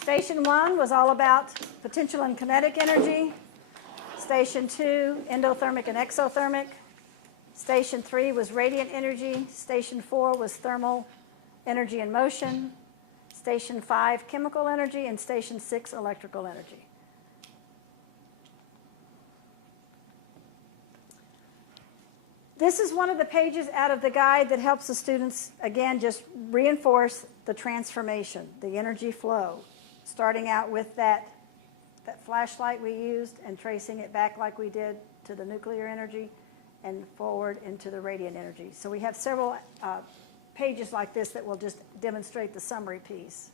Station 1 was all about potential and kinetic energy. Station 2, endothermic and exothermic. Station 3 was radiant energy. Station 4 was thermal energy and motion. Station 5, chemical energy. And Station 6, electrical energy. This is one of the pages out of the guide that helps the students, again, just reinforce the transformation, the energy flow, starting out with that flashlight we used and tracing it back like we did to the nuclear energy and forward into the radiant energy. So we have several pages like this that will just demonstrate the summary piece.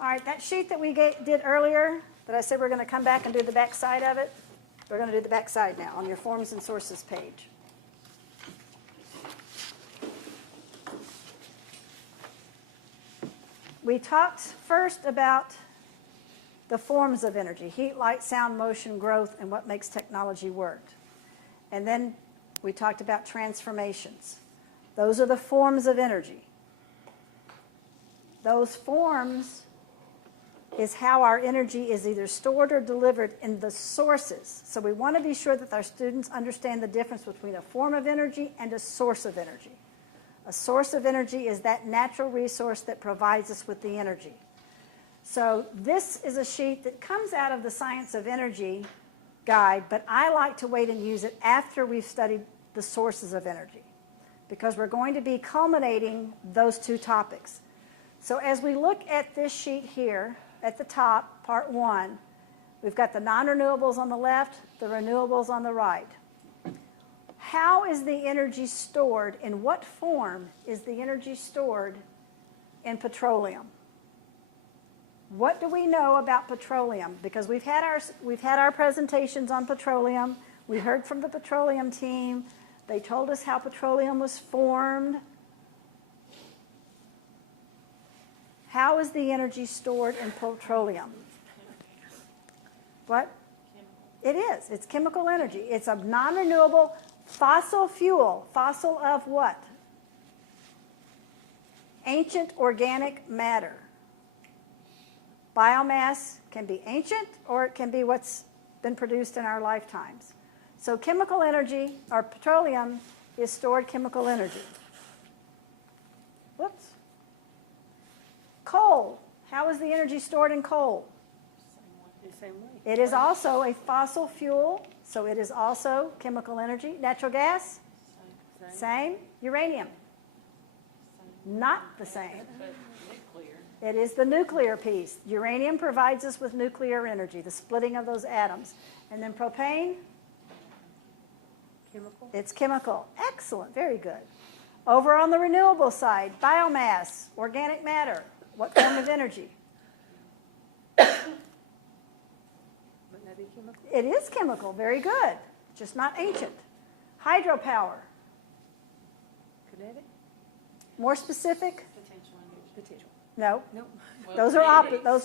All right, that sheet that we did earlier, that I said we're going to come back and do the back side of it, we're going to do the back side now on your Forms and Sources page. We talked first about the forms of energy: heat, light, sound, motion, growth, and what makes technology work. And then we talked about transformations. Those are the forms of energy. Those forms is how our energy is either stored or delivered in the sources. So we want to be sure that our students understand the difference between a form of energy and a source of energy. A source of energy is that natural resource that provides us with the energy. So this is a sheet that comes out of the Science of Energy guide, but I like to wait and use it after we've studied the sources of energy, because we're going to be culminating those two topics. So as we look at this sheet here, at the top, part 1, we've got the non-renewables on the left, the renewables on the right. How is the energy stored? In what form is the energy stored in petroleum? What do we know about petroleum? Because we've had our presentations on petroleum. We heard from the petroleum team. They told us how petroleum was formed. How is the energy stored in petroleum? What? It is. It's chemical energy. It's a non-renewable fossil fuel. Fossil of what? Ancient organic matter. Biomass can be ancient, or it can be what's been produced in our lifetimes. So chemical energy, or petroleum, is stored chemical energy. Whoops. Coal. How is the energy stored in coal? Same way. It is also a fossil fuel, so it is also chemical energy. Natural gas? Same. Uranium? Not the same. It is the nuclear piece. Uranium provides us with nuclear energy, the splitting of those atoms. And then propane? Chemical. It's chemical. Excellent. Very good. Over on the renewable side, biomass, organic matter. What form of energy? Wouldn't that be chemical? It is chemical. Very good. Just not ancient. Hydropower. Kinetic? More specific? Potential energy. Potential. No. Nope. Those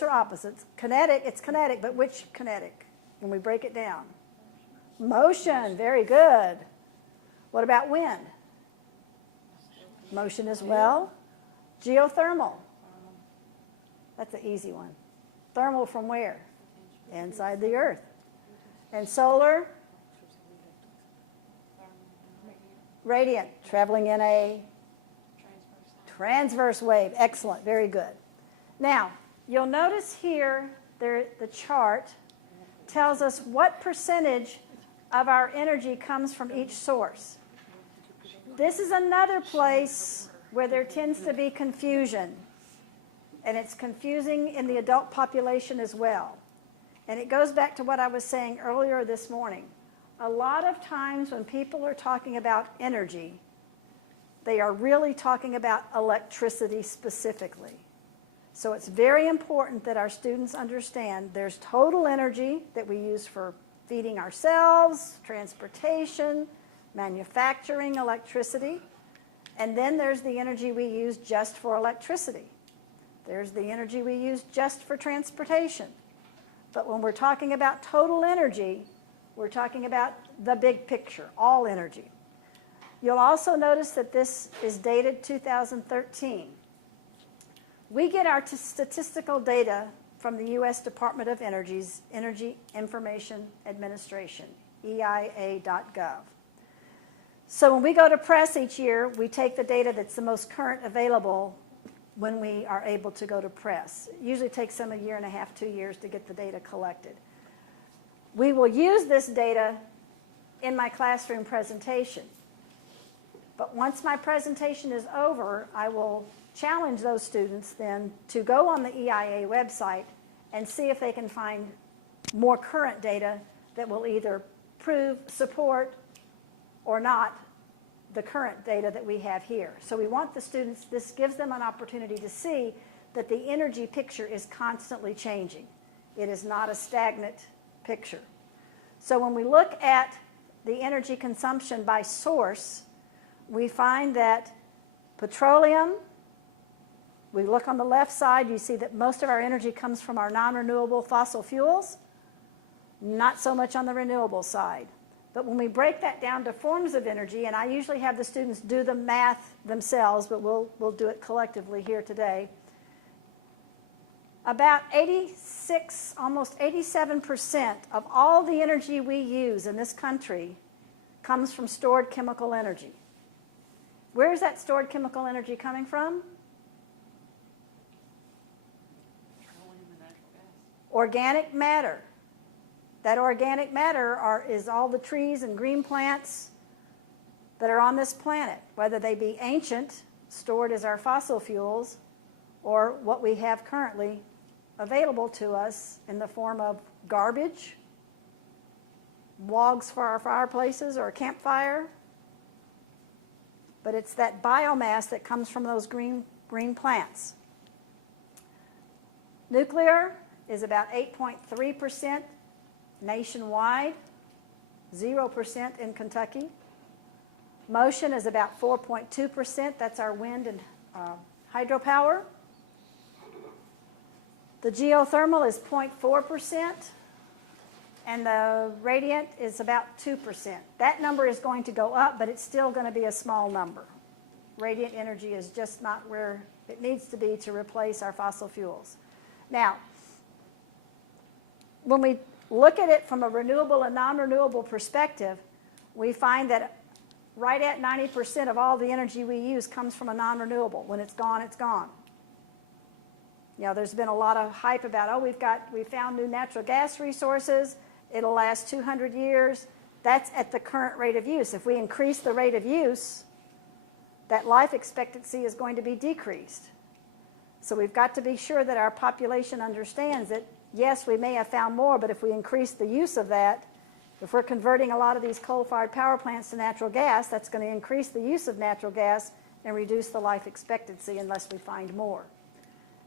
are opposites. Kinetic, it's kinetic, but which kinetic? When we break it down. Motion. Very good. What about wind? Motion as well. Geothermal. That's an easy one. Thermal from where? Inside the earth. And solar? Radiant. Traveling in a transverse wave. Excellent. Very good. Now, you'll notice here the chart tells us what percentage of our energy comes from each source. This is another place where there tends to be confusion. And it's confusing in the adult population as well. And it goes back to what I was saying earlier this morning. A lot of times when people are talking about energy, they are really talking about electricity specifically. So it's very important that our students understand there's total energy that we use for feeding ourselves, transportation, manufacturing electricity, and then there's the energy we use just for electricity. There's the energy we use just for transportation. But when we're talking about total energy, we're talking about the big picture, all energy. You'll also notice that this is dated 2013. We get our statistical data from the U.S. Department of Energy's Energy Information Administration, EIA.gov. So when we go to press each year, we take the data that's the most current available when we are able to go to press. It usually takes them a year and a half, 2 years to get the data collected. We will use this data in my classroom presentation. But once my presentation is over, I will challenge those students then to go on the EIA website and see if they can find more current data that will either prove, support, or not the current data that we have here. So we want the students, this gives them an opportunity to see that the energy picture is constantly changing. It is not a stagnant picture. So when we look at the energy consumption by source, we find that petroleum, we look on the left side, you see that most of our energy comes from our non-renewable fossil fuels, not so much on the renewable side. But when we break that down to forms of energy, and I usually have the students do the math themselves, but we'll do it collectively here today, about 86, almost 87% of all the energy we use in this country comes from stored chemical energy. Where is that stored chemical energy coming from? Petroleum and natural gas. Organic matter. That organic matter is all the trees and green plants that are on this planet, whether they be ancient, stored as our fossil fuels, or what we have currently available to us in the form of garbage, logs for our fireplaces or a campfire. But it's that biomass that comes from those green plants. Nuclear is about 8.3% nationwide, 0% in Kentucky. Motion is about 4.2%. That's our wind and hydropower. The geothermal is 0.4%, and the radiant is about 2%. That number is going to go up, but it's still going to be a small number. Radiant energy is just not where it needs to be to replace our fossil fuels. Now, when we look at it from a renewable and non-renewable perspective, we find that right at 90% of all the energy we use comes from a non-renewable. When it's gone, it's gone. You know, there's been a lot of hype about, oh, we found new natural gas resources. It'll last 200 years. That's at the current rate of use. If we increase the rate of use, that life expectancy is going to be decreased. So we've got to be sure that our population understands that, yes, we may have found more, but if we increase the use of that, if we're converting a lot of these coal-fired power plants to natural gas, that's going to increase the use of natural gas and reduce the life expectancy unless we find more.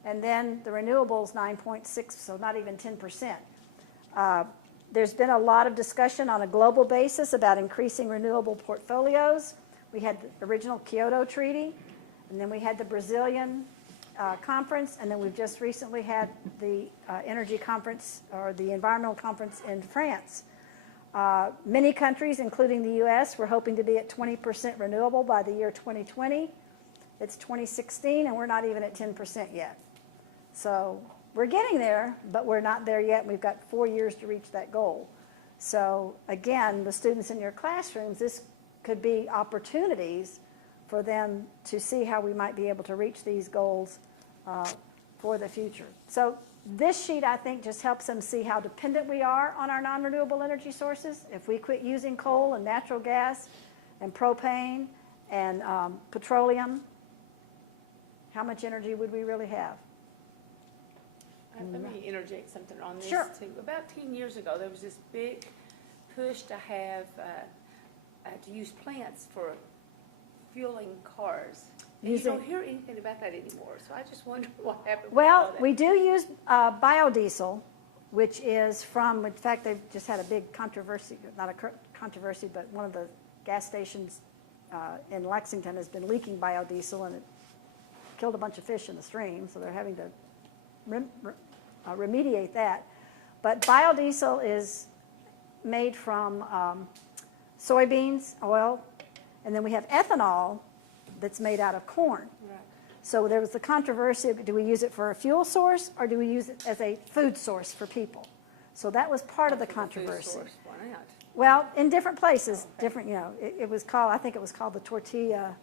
And then the renewables, 9.6, so not even 10%. There's been a lot of discussion on a global basis about increasing renewable portfolios. We had the original Kyoto Treaty, and then we had the Brazilian conference, and then we've just recently had the energy conference or the environmental conference in France. Many countries, including the U.S., were hoping to be at 20% renewable by the year 2020. It's 2016, and we're not even at 10% yet. So we're getting there, but we're not there yet. We've got 4 years to reach that goal. So again, the students in your classrooms, this could be opportunities for them to see how we might be able to reach these goals for the future. So this sheet, I think, just helps them see how dependent we are on our non-renewable energy sources. If we quit using coal and natural gas and propane and petroleum, how much energy would we really have? Let me interject something on this, Sure. too. About 10 years ago, there was this big push to have, to use plants for fueling cars. And you don't hear anything about that anymore, so I just wonder what happened with all Well, that. we do use biodiesel, which is from, in fact, they've just had a big controversy, not a controversy, but one of the gas stations in Lexington has been leaking biodiesel, and it killed a bunch of fish in the stream, so they're having to remediate that. But biodiesel is made from soybeans oil, And then we have ethanol that's made out of corn. Right. So there was the controversy, do we use it for a fuel source or do we use it as a food source for people? So that was part of the Food controversy. source. Why not? Well, in different places, different, it was called, I think it was called the tortilla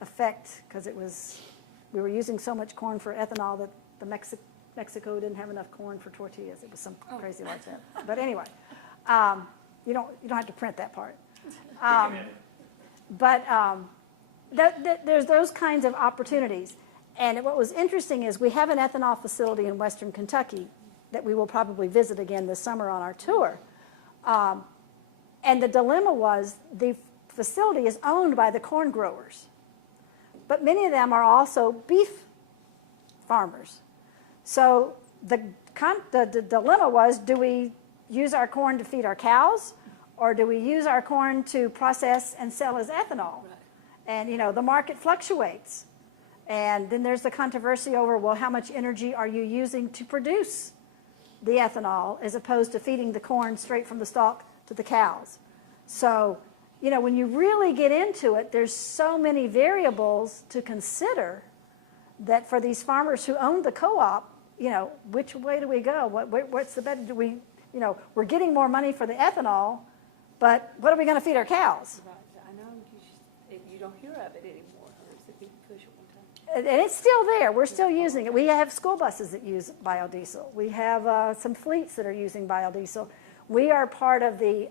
effect, because we were using so much corn for ethanol that Mexico didn't have enough corn for tortillas. It was some crazy like that. But anyway, you don't have to print that part. There's those kinds of opportunities. And what was interesting is we have an ethanol facility in western Kentucky that we will probably visit again this summer on our tour. And the dilemma was the facility is owned by the corn growers. But many of them are also beef farmers. So the dilemma was, do we use our corn to feed our cows, or do we use our corn to process and sell as ethanol? Right. And, the market fluctuates. And then there's the controversy over, well, how much energy are you using to produce the ethanol as opposed to feeding the corn straight from the stalk to the cows? So, when you really get into it, there's so many variables to consider that for these farmers who own the co-op, which way do we go? What's the better? We're getting more money for the ethanol, but what are we going to feed our cows? Right. I know you don't hear of it anymore. There was a big push at one time. And it's still there. We're still using it. We have school buses that use biodiesel. We have some fleets that are using biodiesel. We are part of the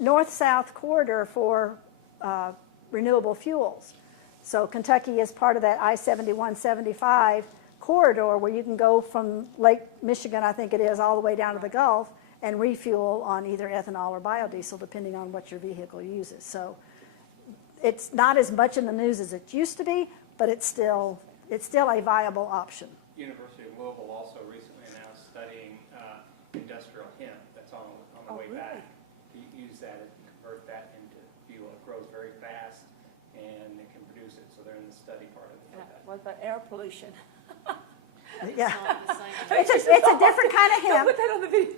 north-south corridor for renewable fuels. So Kentucky is part of that I-71-75 corridor where you can go from Lake Michigan, I think it is, all the way down to the Gulf and refuel on either ethanol or biodiesel, depending on what your vehicle uses. So it's not as much in the news as it used to be, but it's still a viable option. University of Louisville also recently announced studying industrial hemp that's on the way really? back. To use that and convert that into fuel. It grows very fast and it can produce it, so they're in the study part of it. What about air pollution? Yeah. Not the same. It's a different kind of Don't hemp. put that on the video.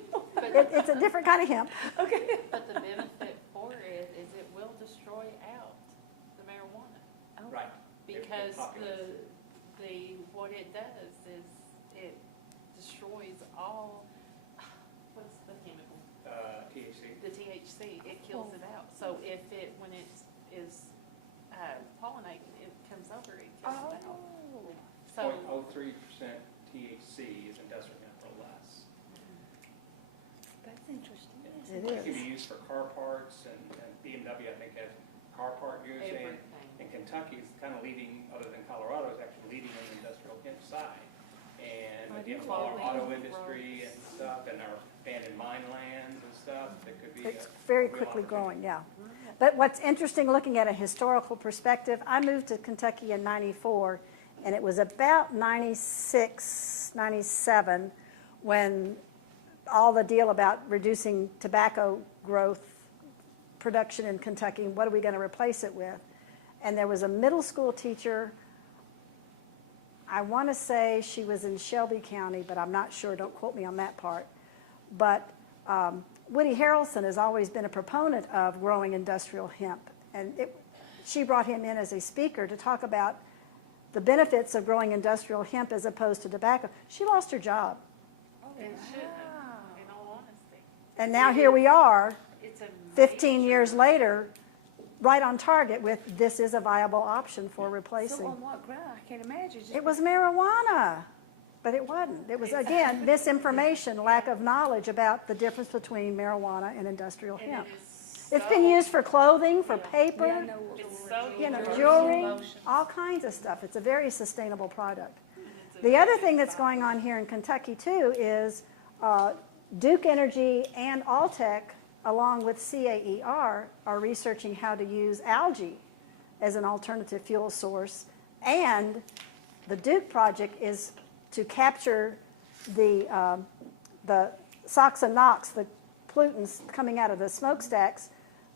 It's a different kind of hemp. Okay. But the benefit for it is it will destroy out the marijuana. Right. Because populates. what it does is it destroys all, what's the chemical? THC. The THC, it kills it out. So when it is pollinating, it comes over, it kills it out. So, 0.03% THC is industrial hemp or less. That's interesting. It It can is. be used for car parts, and BMW, I think, has car part use. everything. And Kentucky is kind of leading, other than Colorado, is actually leading on the industrial hemp side. And with the all our auto industry and stuff, and our abandoned mine lands and stuff, it could be It's a very real quickly opportunity. growing, yeah. But what's interesting, looking at a historical perspective, I moved to Kentucky in '94, and it was about '96, '97, when all the deal about reducing tobacco growth production in Kentucky, what are we going to replace it with? And there was a middle school teacher, I want to say she was in Shelby County, but I'm not sure, don't quote me on that part. But Woody Harrelson has always been a proponent of growing industrial hemp. And she brought him in as a speaker to talk about the benefits of growing industrial hemp as opposed to tobacco. She lost her job. It shouldn't, in all honesty. And now here we are, It's a 15 major- years later, right on target with this is a viable option for So replacing. on what ground? I can't imagine. Just It was marijuana, but it wasn't. It was, again, misinformation, lack of knowledge about the difference between marijuana and industrial And hemp. it is It's been so- used for clothing, for Yeah. paper, Yeah, I know. It's so jewelry, lotions. all kinds of stuff. It's a very sustainable product. And it's a The other very thing that's fine- going on here in Kentucky, too, is Duke Energy and Alltech, along with CAER, are researching how to use algae as an alternative fuel source. And the Duke project is to capture the SOx and NOx, the pollutants coming out of the smokestacks,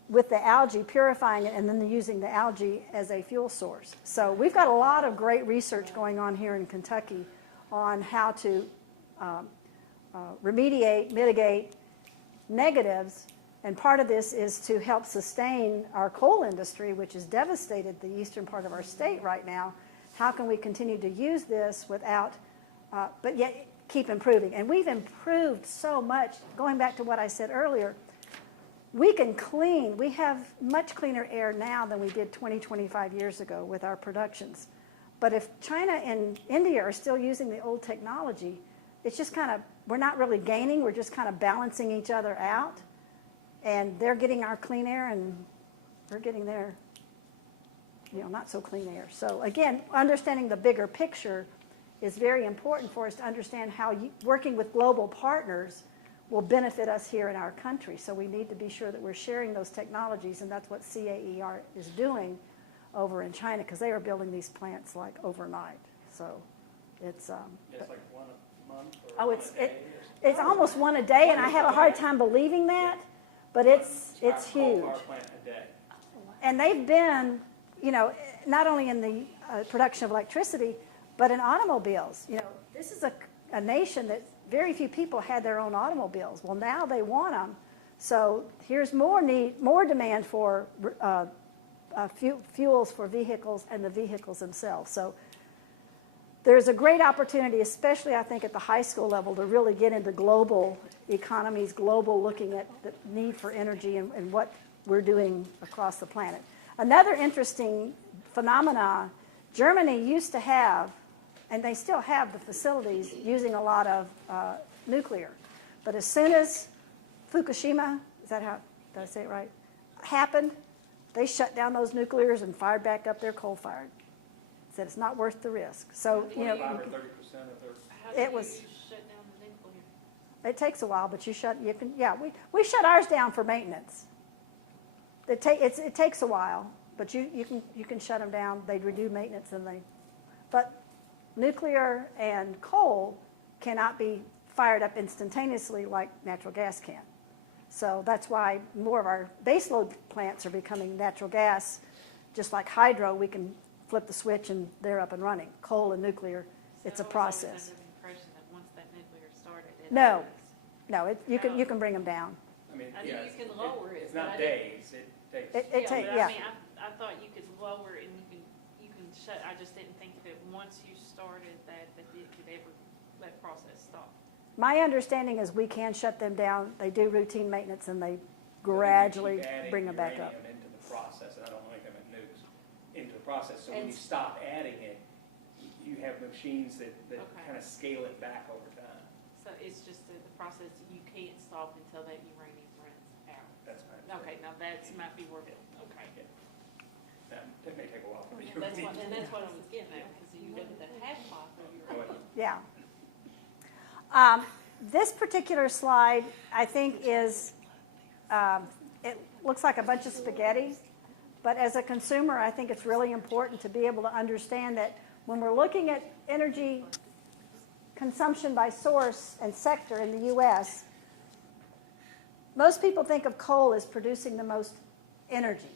with the algae, purifying it, and then using the algae as a fuel source. So we've got a lot of great research going on here in Kentucky on how to remediate, mitigate negatives And part of this is to help sustain our coal industry, which has devastated the eastern part of our state right now. How can we continue to use this without, but yet keep improving? And we've improved so much. Going back to what I said earlier, we have much cleaner air now than we did 20, 25 years ago with our productions. But if China and India are still using the old technology, it's just kind of, we're not really gaining, we're just kind of balancing each other out. And they're getting our clean air and we're getting their, not so clean air. So again, understanding the bigger picture is very important for us to understand how working with global partners will benefit us here in our country. So we need to be sure that we're sharing those technologies, and that's what CAER is doing over in China, because they are building these plants like overnight. So it's It's like one a month or oh, one a day it's almost one a day, and I have a hard time believing that, but it's huge. Coal power plant a day. And they've been, not only in the production of electricity, but in automobiles. This is a nation that very few people had their own automobiles. Well, now they want them. So here's more demand for fuels for vehicles and the vehicles themselves. So there's a great opportunity, especially I think at the high school level, to really get into global economies, looking at the need for energy and what we're doing across the planet. Another interesting phenomena, Germany used to have, and they still have the facilities using a lot of nuclear. But as soon as Fukushima, is that how, did I say it right, happened, they shut down those nuclears and fired back up their coal-fired. Said it's not worth the risk. So, 25 or 30% of their. How do It was- you shut down the nuclear? it takes a while, but we shut ours down for maintenance. It takes a while, but you can shut them down. They do maintenance but nuclear and coal cannot be fired up instantaneously like natural gas can. So that's why more of our baseload plants are becoming natural gas. Just like hydro, we can flip the switch and they're up and running. Coal and nuclear, it's a So I was always process. under the impression that once that nuclear started, it No. always- No, you can bring them down. I mean, I knew yeah, you can lower it, It's but not I didn't- days, it takes. It Yeah, takes, but yeah. I mean, I thought you could lower it and you can shut, I just didn't think that once you started that it could ever, that process stop. My understanding is we can shut them down. They do routine maintenance and they gradually bring them back up. Keep adding uranium into the process, and I don't like them at nukes, into the process. So when And- you stop adding it, you have machines that Okay. kind of scale it back over time. So it's just the process, you can't stop until that uranium runs out. That's my Okay, now that's might be where, okay. That may take a while for you. That's what I was getting at, because you look at the half-life of uranium. Yeah. This particular slide, I think, is, it looks like a bunch of spaghetti, but as a consumer, I think it's really important to be able to understand that when we're looking at energy consumption by source and sector in the U.S., most people think of coal as producing the most energy.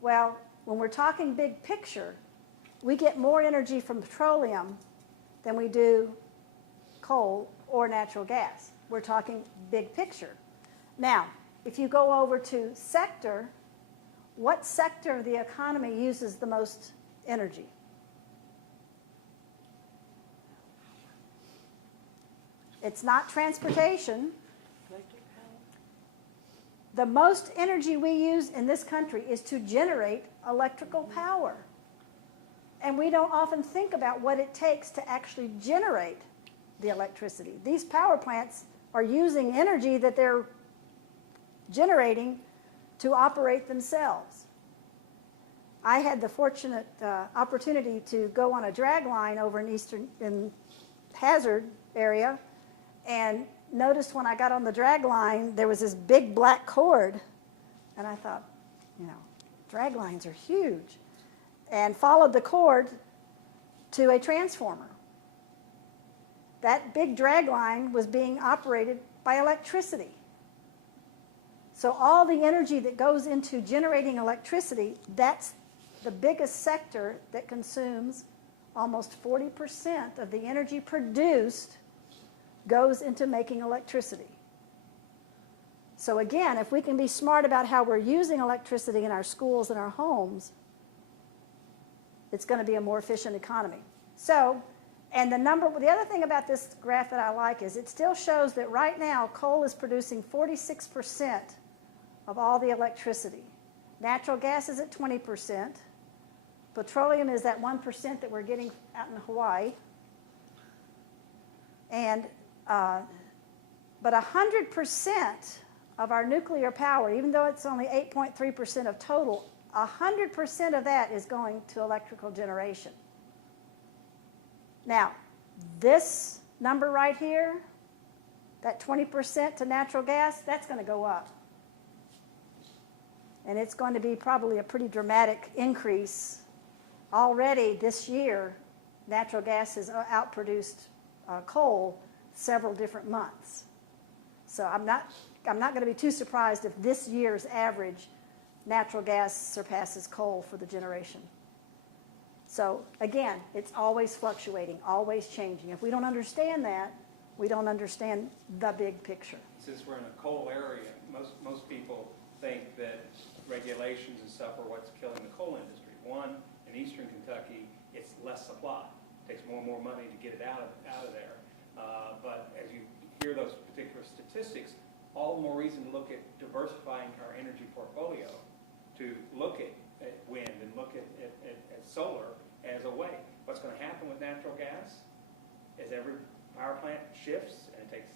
Well, when we're talking big picture, we get more energy from petroleum than we do coal or natural gas. We're talking big picture. Now, if you go over to sector, what sector of the economy uses the most energy? It's not transportation. The most energy we use in this country is to generate electrical power. And we don't often think about what it takes to actually generate the electricity. These power plants are using energy that they're generating to operate themselves. I had the fortunate opportunity to go on a drag line over in Hazard area, and noticed when I got on the drag line, there was this big black cord, and I thought, drag lines are huge, and followed the cord to a transformer. That big drag line was being operated by electricity. So all the energy that goes into generating electricity, that's the biggest sector that consumes almost 40% of the energy produced goes into making electricity. So again, if we can be smart about how we're using electricity in our schools and our homes, it's going to be a more efficient economy. So, and the other thing about this graph that I like is it still shows that right now coal is producing 46% of all the electricity. Natural gas is at 20%. Petroleum is that 1% that we're getting out in Hawaii. And, but 100% of our nuclear power, even though it's only 8.3% of total, 100% of that is going to electrical generation. Now, this number right here, that 20% to natural gas, that's going to go up. And it's going to be probably a pretty dramatic increase. Already this year, natural gas has outproduced coal several different months. So I'm not going to be too surprised if this year's average natural gas surpasses coal for the generation. So again, it's always fluctuating, always changing. If we don't understand that, we don't understand the big picture. Since we're in a coal area, most people think that regulations and stuff are what's killing the coal industry. One, in eastern Kentucky, it's less supply. It takes more and more money to get it out of there. But as you hear those particular statistics, all the more reason to look at diversifying our energy portfolio, to look at wind and look at solar as a way. What's going to happen with natural gas is every power plant shifts, and it takes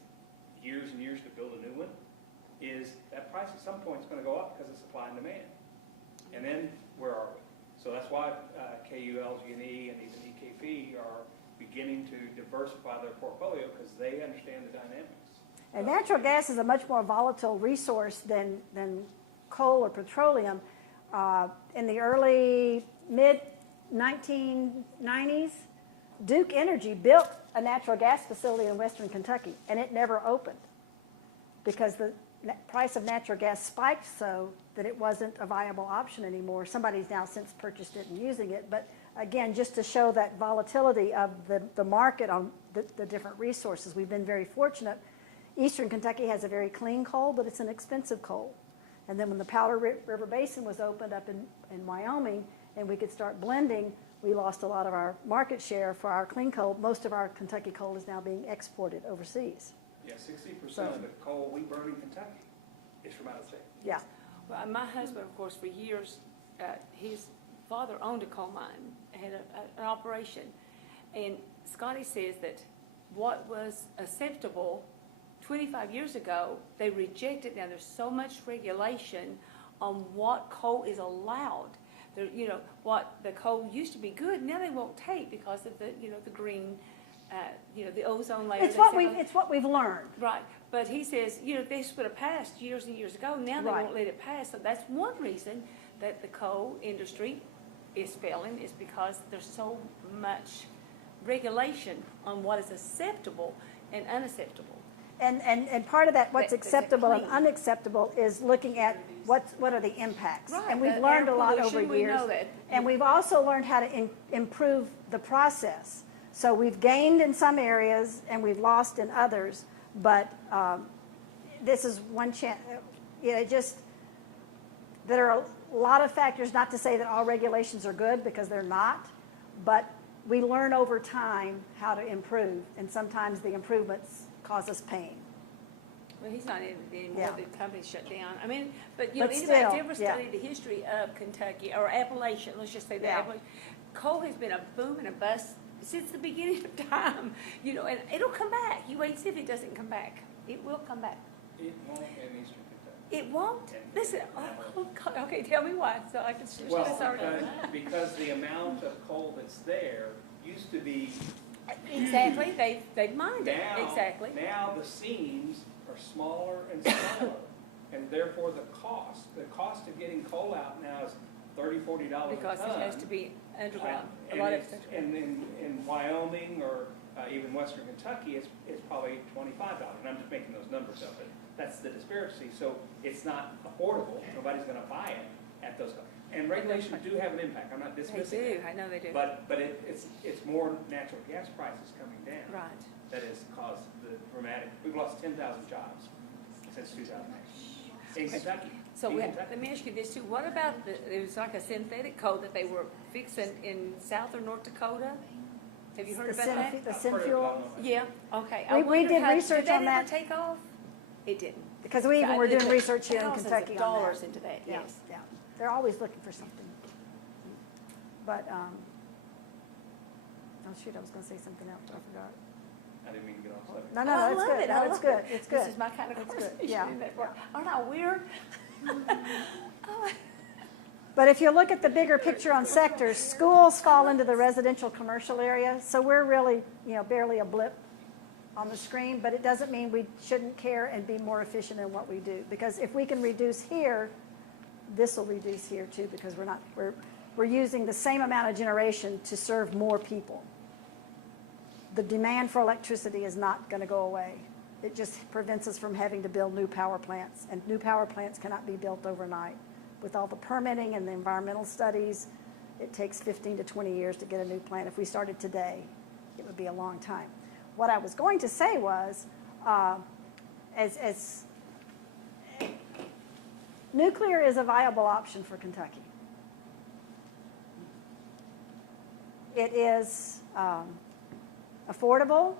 years and years to build a new one, is that price at some point is going to go up because of supply and demand. And then where are we? So that's why KULG&E and even EKP are beginning to diversify their portfolio, because they understand the dynamics. And natural gas is a much more volatile resource than coal or petroleum. In the early, mid-1990s, Duke Energy built a natural gas facility in western Kentucky, and it never opened because the price of natural gas spiked so that it wasn't a viable option anymore. Somebody's now since purchased it and using it, but again, just to show that volatility of the market on the different resources. We've been very fortunate. Eastern Kentucky has a very clean coal, but it's an expensive coal. And then when the Powder River Basin was opened up in Wyoming and we could start blending, we lost a lot of our market share for our clean coal. Most of our Kentucky coal is now being exported overseas. Yeah, 60% of the coal we burn in Kentucky is from out of state. Yeah. Well, my husband, of course, for years, his father owned a coal mine, had an operation. And Scotty says that what was acceptable 25 years ago, they rejected. Now there's so much regulation on what coal is allowed. There, what the coal used to be good, now they won't take because of the, the green, the ozone layer. It's what we've learned. Right, but he says, this would have passed years and years ago. Now they won't let it pass. So that's one reason that the coal industry is failing, is because there's so much regulation on what is acceptable and unacceptable. And part of that, what's acceptable and unacceptable, is looking at what are the impacts. Right. And we've learned a lot over years. We know that. And we've also learned how to improve the process. So we've gained in some areas and we've lost in others. But this is one chance. There are a lot of factors, not to say that all regulations are good, because they're not. But we learn over time how to improve. And sometimes the improvements cause us pain. Well, he's not in it anymore. Yeah. The company shut down. I mean, but But anybody's still, ever studied the history of Kentucky or Appalachian, let's just say that Appalachian, coal has been a boom and a bust since the beginning of time. And it'll come back. You wait and see if it doesn't come back. It will come back. It won't in eastern Kentucky. It won't. Listen. Oh, God. Okay, tell me why, so I can. Because the amount of coal that's there used to be. Exactly, they've mined it, exactly. Now the seams are smaller and smaller, and therefore the cost of getting coal out now is $30, $40 a ton. Because it has to be underground. And in Wyoming or even western Kentucky, it's probably $25. And I'm just making those numbers up, but that's the disparity. So it's not affordable. Nobody's going to buy it at those costs. And regulations do have an impact. I'm not dismissing They do, it. I know they do. But it's more natural gas prices coming down. Right. That has caused the dramatic. We've lost 10,000 jobs since 2008. In Kentucky. So In we, Kentucky. let me ask you this too, what about it was like a synthetic coal that they were fixing in South or North Dakota? Have you heard about that? The I've heard of it, Synfuel, I don't know. Yeah, okay. We did research did that on that. ever take off? It didn't. because we even were doing research here in Thousands of Kentucky on dollars that. into that, Yeah, yes. yeah. They're always looking for something. But, oh shoot, I was gonna say something else, I forgot. I didn't mean to get off subject. No, Oh, no, I it's love good. it. No, I it's love good. it. It's good. This is my kind of It's good. conversation. Yeah, isn't it? yeah. Aren't I weird? But if you look at the bigger picture on sectors, schools fall into the residential commercial area, so we're really, barely a blip on the screen, but it doesn't mean we shouldn't care and be more efficient in what we do. Because if we can reduce here, this will reduce here too, because we're using the same amount of generation to serve more people. The demand for electricity is not going to go away. It just prevents us from having to build new power plants, and new power plants cannot be built overnight. With all the permitting and the environmental studies, it takes 15 to 20 years to get a new plant. If we started today, it would be a long time. What I was going to say was, as nuclear is a viable option for Kentucky. It is affordable,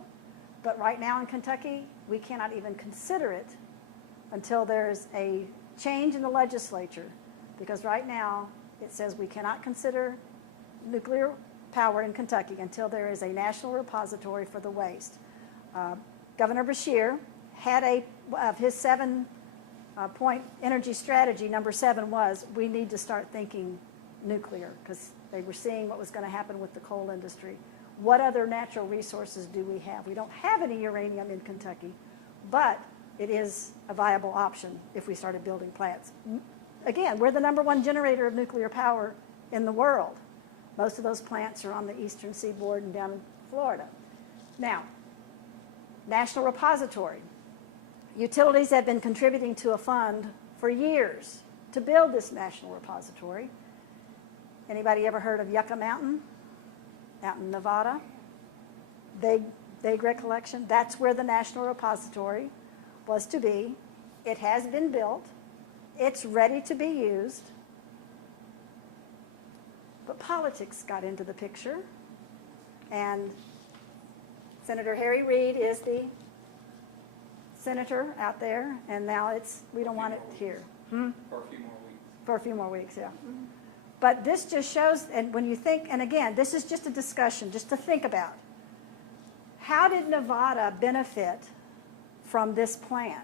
but right now in Kentucky, we cannot even consider it until there's a change in the legislature, because right now it says we cannot consider nuclear power in Kentucky until there is a national repository for the waste. Governor Beshear had of his 7-point energy strategy, number 7 was we need to start thinking nuclear, because they were seeing what was going to happen with the coal industry. What other natural resources do we have? We don't have any uranium in Kentucky, but it is a viable option if we started building plants. Again, we're the #1 generator of nuclear power in the world. Most of those plants are on the eastern seaboard and down in Florida. Now, national repository. Utilities have been contributing to a fund for years to build this national repository. Anybody ever heard of Yucca Mountain out in Nevada? Vague recollection. That's where the national repository was to be. It has been built. It's ready to be used. But politics got into the picture. And Senator Harry Reid is the senator out there, and now we don't want it here. For a few more weeks. For a few more weeks, yeah. But this just shows, and when you think, and again, this is just a discussion, just to think about. How did Nevada benefit from this plan?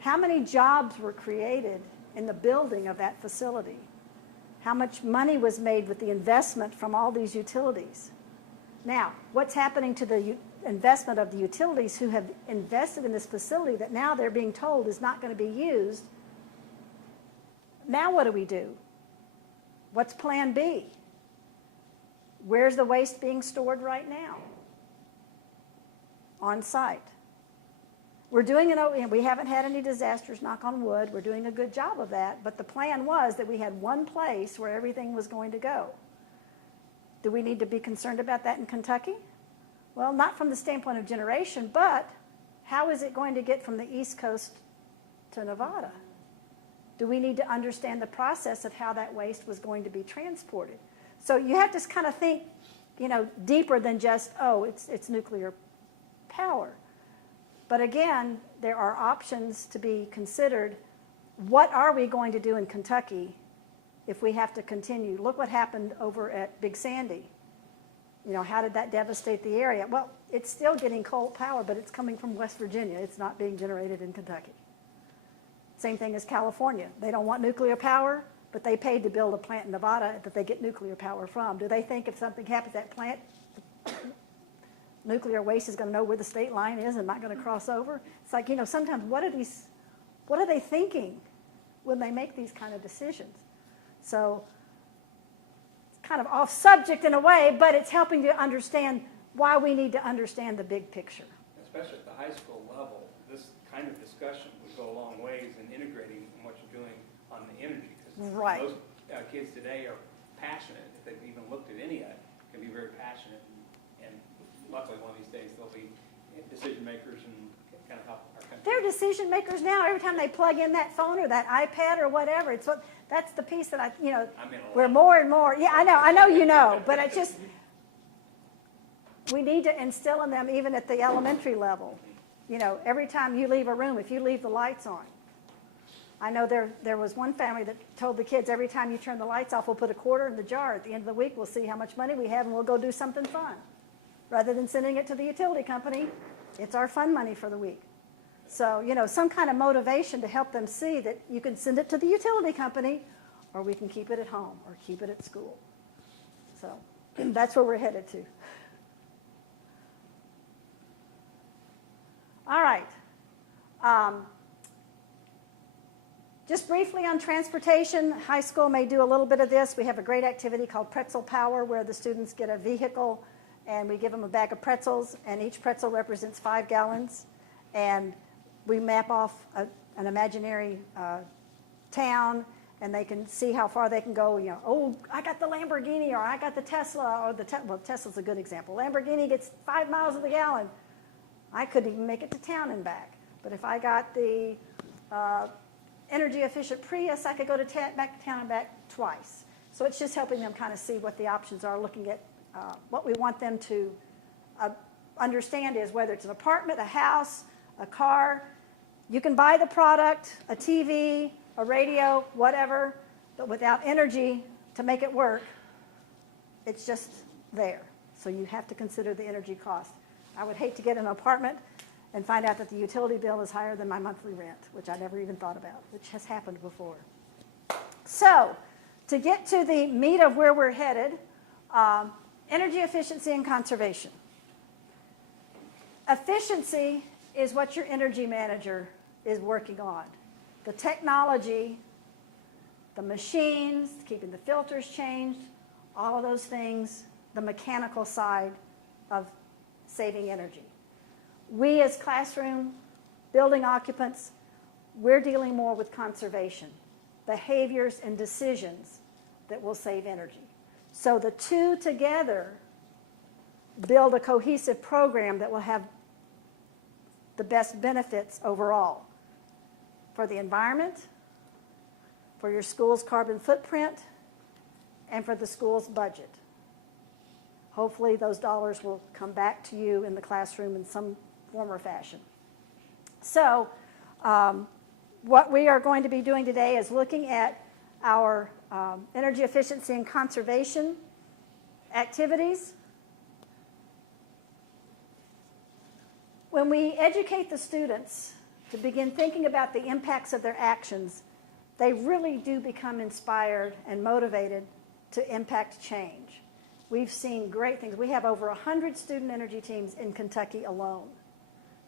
How many jobs were created in the building of that facility? How much money was made with the investment from all these utilities? Now, what's happening to the investment of the utilities who have invested in this facility that now they're being told is not going to be used? Now what do we do? What's plan B? Where's the waste being stored right now? On site. We're doing we haven't had any disasters, knock on wood. We're doing a good job of that. But the plan was that we had one place where everything was going to go. Do we need to be concerned about that in Kentucky? Well, not from the standpoint of generation, but how is it going to get from the East Coast to Nevada? Do we need to understand the process of how that waste was going to be transported? So you have to kind of think, deeper than just, it's nuclear power. But again, there are options to be considered. What are we going to do in Kentucky if we have to continue? Look what happened over at Big Sandy. How did that devastate the area? Well, it's still getting coal power, but it's coming from West Virginia. It's not being generated in Kentucky. Same thing as California. They don't want nuclear power, but they paid to build a plant in Nevada that they get nuclear power from. Do they think if something happens at that plant, nuclear waste is going to know where the state line is and not going to cross over? It's like, sometimes what are they thinking when they make these kind of decisions? So it's kind of off subject in a way, but it's helping you understand why we need to understand the big picture. Especially at the high school level, this kind of discussion would go a long ways in integrating what you're doing on the energy. Because Right. most kids today are passionate. If they've even looked at any of it, can be very passionate. And luckily one of these days they'll be decision makers and kind of help our country. They're decision makers now, every time they plug in that phone or that iPad or whatever, that's the piece that I'm in a we're lot. more and more, yeah, I know you know, but it's just, we need to instill in them even at the elementary level. Every time you leave a room, if you leave the lights on. I know there was one family that told the kids, every time you turn the lights off, we'll put a quarter in the jar. At the end of the week, we'll see how much money we have, and we'll go do something fun. Rather than sending it to the utility company, it's our fun money for the week. So, some kind of motivation to help them see that you can send it to the utility company, or we can keep it at home, or keep it at school. So, that's where we're headed to. All right. Just briefly on transportation, high school may do a little bit of this. We have a great activity called Pretzel Power, where the students get a vehicle and we give them a bag of pretzels, and each pretzel represents 5 gallons. And we map off an imaginary town, and they can see how far they can go. Oh, I got the Lamborghini, or I got the Tesla, or well, Tesla's a good example. Lamborghini gets 5 miles to the gallon. I couldn't even make it to town and back. But if I got the energy efficient Prius, I could go back to town and back twice. So it's just helping them kind of see what the options are, looking at what we want them to understand is whether it's an apartment, a house, a car, you can buy the product, a TV, a radio, whatever, but without energy to make it work, it's just there. So you have to consider the energy cost. I would hate to get an apartment and find out that the utility bill is higher than my monthly rent, which I never even thought about, which has happened before. So, to get to the meat of where we're headed, energy efficiency and conservation. Efficiency is what your energy manager is working on. The technology, the machines, keeping the filters changed, all of those things, the mechanical side of saving energy. We as classroom building occupants, we're dealing more with conservation, behaviors and decisions that will save energy. So the two together build a cohesive program that will have the best benefits overall for the environment, for your school's carbon footprint, and for the school's budget. Hopefully those dollars will come back to you in the classroom in some form or fashion. So what we are going to be doing today is looking at our energy efficiency and conservation activities. When we educate the students to begin thinking about the impacts of their actions, they really do become inspired and motivated to impact change. We've seen great things. We have over 100 student energy teams in Kentucky alone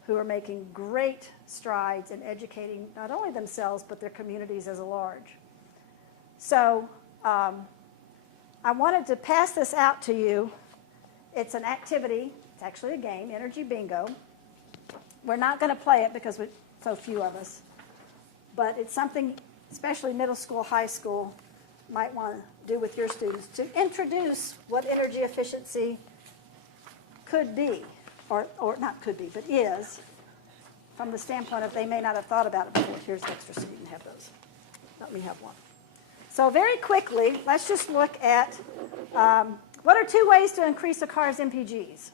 who are making great strides in educating not only themselves but their communities as a large. So I wanted to pass this out to you. It's an activity. It's actually a game, Energy Bingo. We're not going to play it because we're so few of us, but it's something, especially middle school, high school, might want to do with your students to introduce what energy efficiency could be, or not could be, but is, from the standpoint of they may not have thought about it before. Here's an extra so you can have those. Let me have one. So very quickly, let's just look at what are 2 ways to increase a car's MPGs.